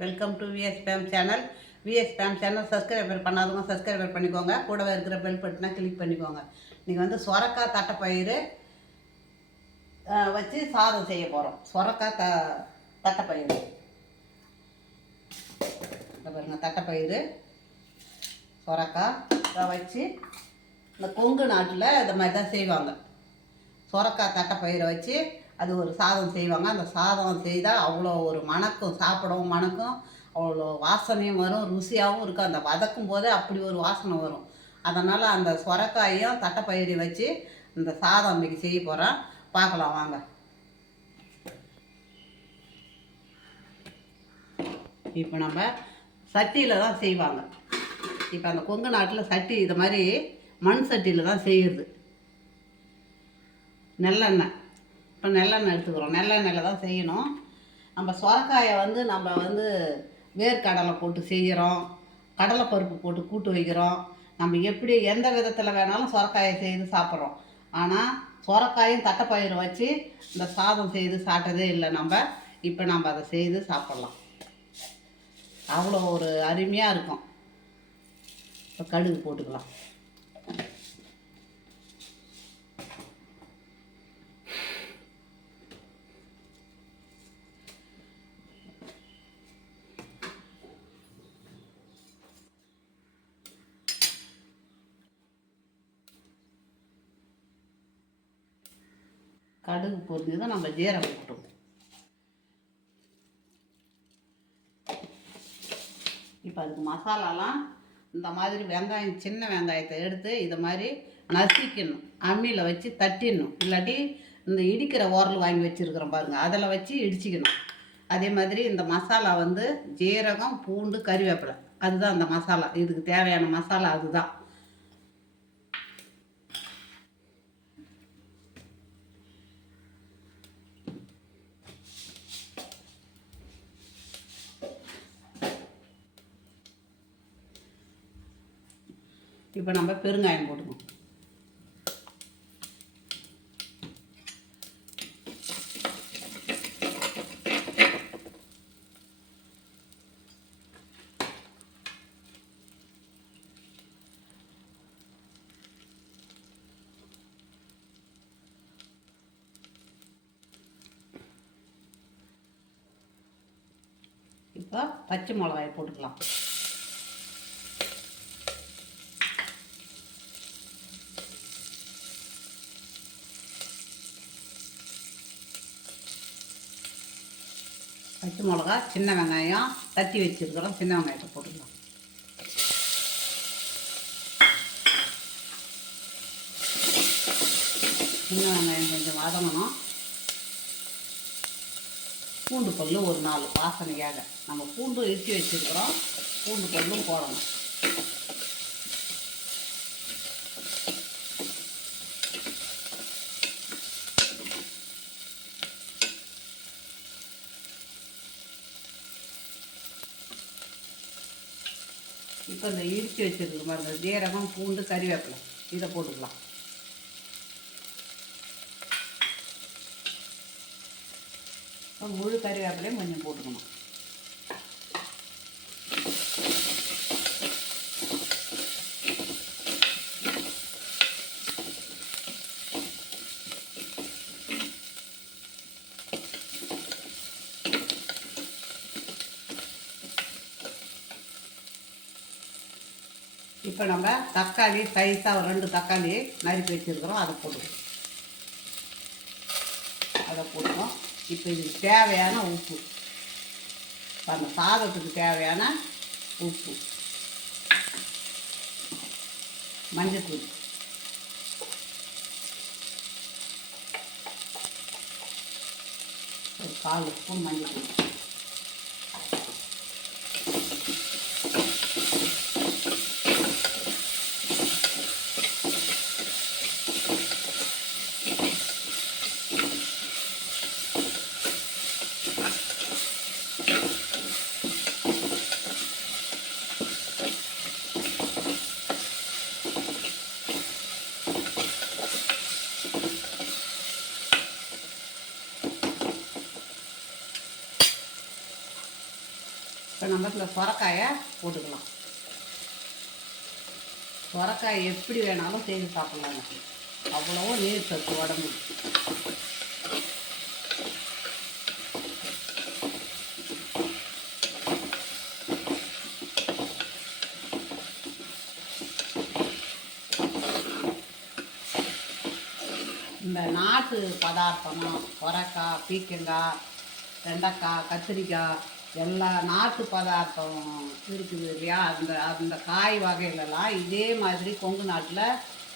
Welcome to VS fam channel VS fam channel subscriber பண்ணாதவங்க subscriber பண்ணிக்கோங்க. கூடவே இருக்கிற பெல் பட்டனை கிளிக் பண்ணிக்கோங்க. நீங்கள் வந்து சொரக்காய் தட்டைப்பயிறு வச்சு சாதம் செய்ய போகிறோம் சொரக்காய் த தட்டைப்பயிறு பாருங்க தட்டைப்பயிறு சொரக்காய் வச்சு இந்த கொங்கு நாட்டில் இந்த மாதிரி தான் செய்வாங்க. சொரக்காய் தட்டைப்பயிரை வச்சு அது ஒரு சாதம் செய்வாங்க. அந்த சாதம் செய்தால் அவ்வளோ ஒரு மணக்கும் சாப்பிடவும் மணக்கும் அவ்வளோ வாசனையும் வரும் ருசியாகவும் இருக்கும். அந்த வதக்கும் போதே அப்படி ஒரு வாசனை வரும். அதனால் அந்த சொரக்காயும் தட்டைப்பயிறு வச்சு இந்த சாதம் இன்னைக்கு செய்ய போகிறோம் பார்க்கலாம் வாங்க. இப்போ நம்ம சட்டியில் தான் செய்வாங்க. இப்போ அந்த கொங்கு நாட்டில் சட்டி இது மாதிரி மண் சட்டியில் தான் செய்யுது. நல்லெண்ணெய். இப்போ நல்லெண்ணெய் எடுத்துக்கிறோம். நல்லெண்ணெயில் தான் செய்யணும். நம்ம சொரக்காயை வந்து நம்ம வந்து வேர்க்கடலை போட்டு செய்கிறோம். கடலைப்பருப்பு போட்டு கூட்டு வைக்கிறோம். நம்ம எப்படி எந்த விதத்தில் வேணாலும் சொரக்காயை செய்து சாப்பிட்றோம். ஆனால் சொரக்காயும் தட்டைப்பயிறு வச்சு இந்த சாதம் செய்து சாப்பிட்டதே இல்லை நம்ம. இப்போ நம்ம அதை செய்து சாப்பிட்லாம். அவ்வளோ ஒரு அருமையாக இருக்கும். இப்போ கடுகு போட்டுக்கலாம். கடுகு பொரிஞ்சு தான் நம்ம ஜீரகம் போட்டோம் இப்போ அதுக்கு மசாலாலாம் இந்த மாதிரி வெங்காயம் சின்ன வெங்காயத்தை எடுத்து இதை மாதிரி நசுக்கணும் அம்மியில் வச்சு தட்டிடணும். இல்லாட்டி இந்த இடிக்கிற உரல் வாங்கி வச்சுருக்குறோம் பாருங்கள் அதில் வச்சு இடிச்சிக்கணும். அதே மாதிரி இந்த மசாலா வந்து ஜீரகம் பூண்டு கறிவேப்பிலை. அதுதான் அந்த மசாலா. இதுக்கு தேவையான மசாலா அதுதான். இப்போ நம்ம பெருங்காயம் போட்டுக்கணும். இப்போ பச்சை மிளகாயை போட்டுக்கலாம். பச்சை மிளகா சின்ன வெங்காயம் தட்டி வச்சுருக்கிறோம். சின்ன வெங்காயத்தை போட்டுக்கலாம். சின்ன வெங்காயம் கொஞ்சம் வதங்கணும். பூண்டு பல்லு ஒரு நாலு பாசனையாக நம்ம பூண்டு இடித்து வச்சுருக்கிறோம். பூண்டு பல்லும் போடணும். இப்போ இந்த இடித்து வச்சிருக்கு பாருங்க. ஜீரகம் பூண்டு கறிவேப்பிலை. இதை போட்டுக்கலாம். இப்போ முழு கறிவேப்பிலையும் கொஞ்சம் போட்டுக்கணும். இப்போ நம்ம தக்காளி சைஸாக ஒரு ரெண்டு தக்காளி நறுக்கி வச்சுருக்கிறோம். அதை போட்டுக்கணும். அதை போட்டுக்கோம் இப்போ இதுக்கு தேவையான உப்பு. இப்போ அந்த சாதத்துக்கு தேவையான உப்பு. மஞ்சத்தூள். ஒரு கால் உப்பு மஞ்சத்தூள். நம்ம இதில் சொரக்காயை போட்டுக்கலாம். சொரக்காய் எப்படி வேணாலும் செய்து சாப்பிட்லாங்க. அவ்வளவோ நீர் சத்து உடம்பு இந்த நாட்டு பதார்த்தமாக சொரக்காய் பீக்கங்காய் வெண்டைக்காய் கத்திரிக்காய் எல்லா நாட்டு பதார்த்தம் இருக்குது இல்லையா? அந்த அந்த காய் வகையிலலாம் இதே மாதிரி கொங்கு நாட்டில்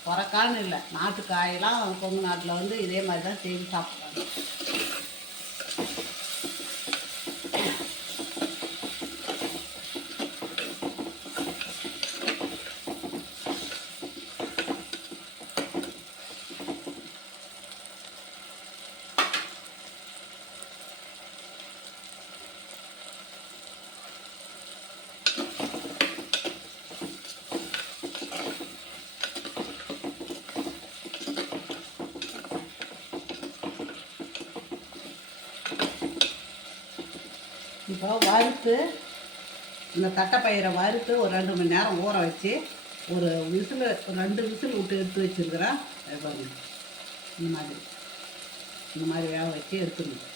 குறைக்கான்னு இல்லை. நாட்டு காயெல்லாம் கொங்கு நாட்டில் வந்து இதே மாதிரி தான் செய்து சாப்பிட்றாங்க. இப்போ வறுத்து இந்த தட்டைப்பயிரை வறுத்து ஒரு ரெண்டு மணி நேரம் ஊற வச்சு ஒரு விசில் ஒரு ரெண்டு விசில் விட்டு எடுத்து வச்சுருக்கிறேன். பாருங்க. இந்த மாதிரி. இந்த மாதிரி வேக வச்சு எடுத்துக்கணும்.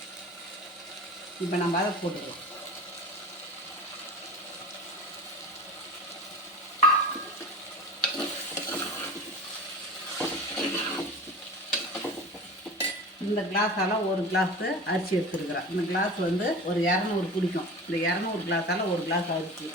இப்போ நம்ம அதை போட்டுக்கலாம். இந்த கிளாஸால் ஒரு கிளாஸு அரிசி எடுத்துருக்குறேன். இந்த கிளாஸ் வந்து ஒரு இரநூறு பிடிக்கும். இந்த இரநூறு கிளாஸால் ஒரு கிளாஸ் அரிசி.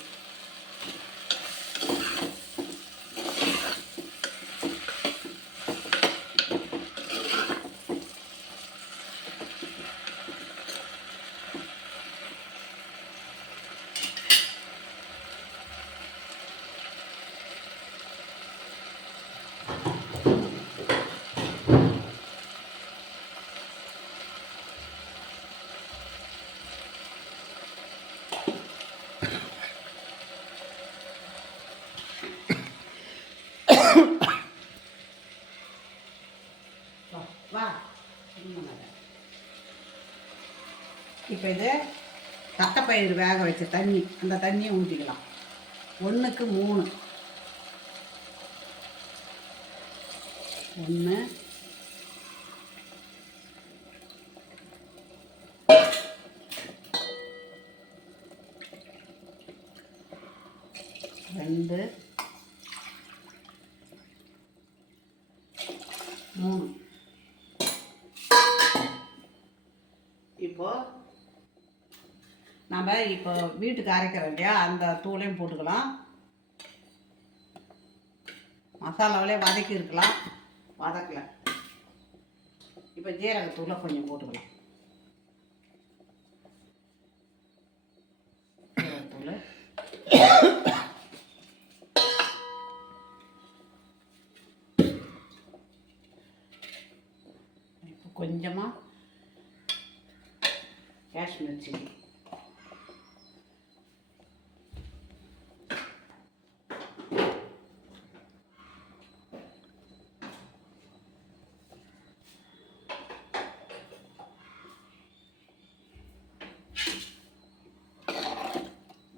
இப்போ இது தட்டைப்பயிறு வேக வச்ச தண்ணி அந்த தண்ணியை ஊற்றிக்கலாம். ஒன்றுக்கு மூணு. ஒன்று. ரெண்டு மூணு இப்போ நம்ம இப்போ வீட்டுக்கு அரைக்கிறோம் இல்லையா அந்த தூளையும் போட்டுக்கலாம். மசாலாவிலே வதக்கி இருக்கலாம் வதக்கல. இப்போ ஜீரகத்தூளை கொஞ்சம் போட்டுக்கலாம் ஜீரகத்தூள் இப்போ கொஞ்சமாக காஷ்மீர் சில்லி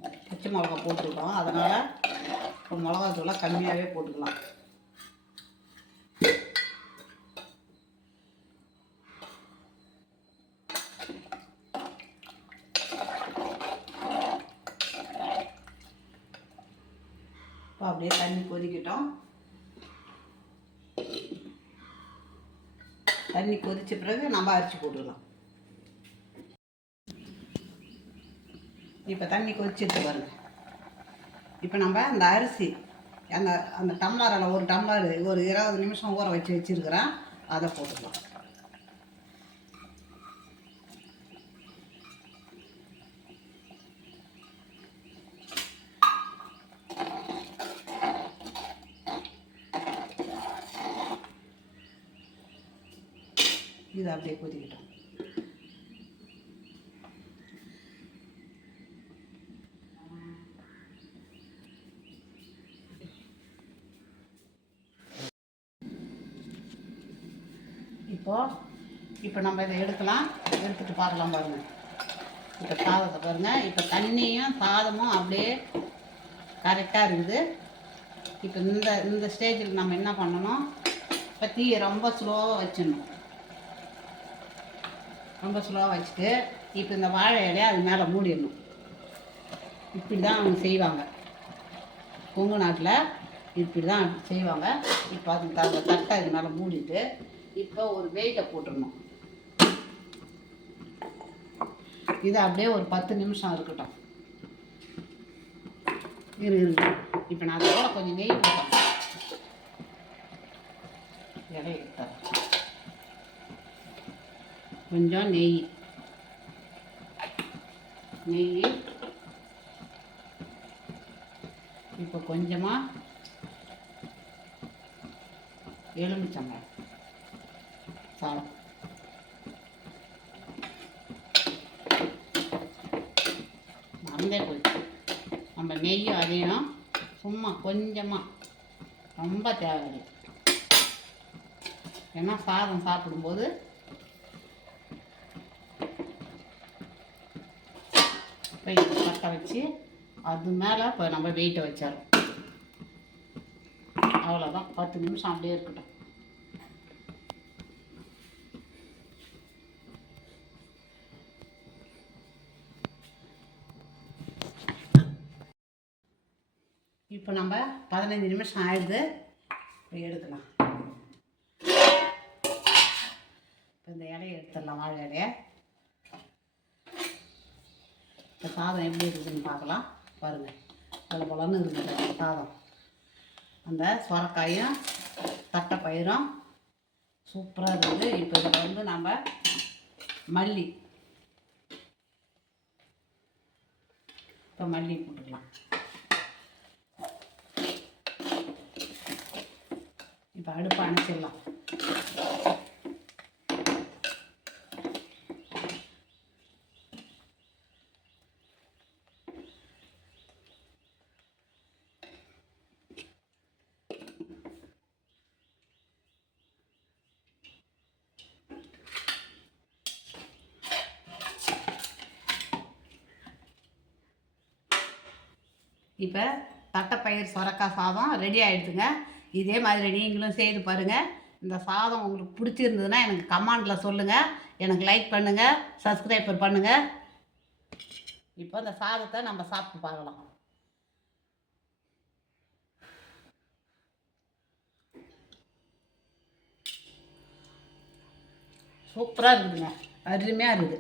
பச்சை மிளகா போட்டுருக்கோம். அதனால் இப்போ மிளகாத்தூளாக கம்மியாகவே போட்டுக்கலாம். இப்போ அப்படியே தண்ணி கொதிக்கிட்டோம். தண்ணி கொதிச்ச பிறகு நம்ம அரிசி போட்டுக்கலாம். இப்போ தண்ணி கொதிச்சிட்டு பாருங்க. இப்போ நம்ம அந்த அரிசி அந்த அந்த டம்ளரில் ஒரு டம்ளர் ஒரு இருபது நிமிஷம் ஊற வச்சு வச்சுருக்கிறேன். அதை போட்டுக்கலாம். இது அப்படியே கொதிக்கிட்டோம். இப்போது இப்போ நம்ம இதை எடுக்கலாம். எடுத்துகிட்டு பார்க்கலாம் பாருங்கள் இப்போ சாதத்தை பாருங்கள் இப்போ தண்ணியும் சாதமும் அப்படியே கரெக்டாக இருக்குது. இப்போ இந்த இந்த ஸ்டேஜில் நம்ம என்ன பண்ணணும்? இப்போ தீயை ரொம்ப ஸ்லோவாக வச்சிடணும். ரொம்ப ஸ்லோவாக வச்சுட்டு இப்போ இந்த வாழை இலையை அது மேலே மூடிடணும். இப்படி தான் அவங்க செய்வாங்க. கொங்கு நாட்டில் இப்படி தான் செய்வாங்க. இப்போ அது அந்த தட்டை இது மேலே மூடிட்டு இப்போ ஒரு வெயிட்டை போட்டுடணும் இது அப்படியே ஒரு பத்து நிமிஷம் இருக்கட்டும். இரு இரு இப்போ நான் அதோட கொஞ்சம் நெய் போட்டேன். கொஞ்சம் நெய். நெய். இப்போ கொஞ்சமாக எலுமிச்சம்பழம். சாதம் மறந்தே போயிடுச்சு நம்ம நெய்யும் அதையும் சும்மா கொஞ்சமாக ரொம்ப தேவையில்லை. ஏன்னா சாதம் சாப்பிடும்போது இப்போ பட்டை வச்சு அது மேலே இப்போ நம்ம வெயிட்டை வச்சிடறோம். அவ்வளோதான் பத்து நிமிஷம் அப்படியே இருக்கட்டும். இப்போ நம்ம பதினஞ்சு நிமிஷம் ஆயிடுது. இப்போ எடுக்கலாம். இப்போ இந்த இலையை எடுத்துடலாம் வாழை இலையை. இப்போ சாதம் எப்படி இருக்குதுன்னு பார்க்கலாம். பாருங்கள் பல பலன்னு இருக்குது. சாதம். அந்த சொரக்காயும் தட்டைப்பயிரும் சூப்பராக இருக்குது. இப்போ இதில் வந்து நம்ம மல்லி. இப்போ மல்லி போட்டுக்கலாம். இப்போ அடுப்பை அணைச்சிடலாம். இப்போ தட்டைப்பயிர் சொரக்காய் சாதம் ரெடி ஆகிடுதுங்க இதே மாதிரி நீங்களும் செய்து பாருங்கள் இந்த சாதம் உங்களுக்கு பிடிச்சிருந்ததுன்னா எனக்கு கமெண்டில் சொல்லுங்கள் எனக்கு லைக் பண்ணுங்கள் சப்ஸ்கிரைபர் பண்ணுங்கள் இப்போ இந்த சாதத்தை நம்ம சாப்பிட்டு பார்க்கலாம். சூப்பராக இருக்குதுங்க. அருமையாக இருக்குது.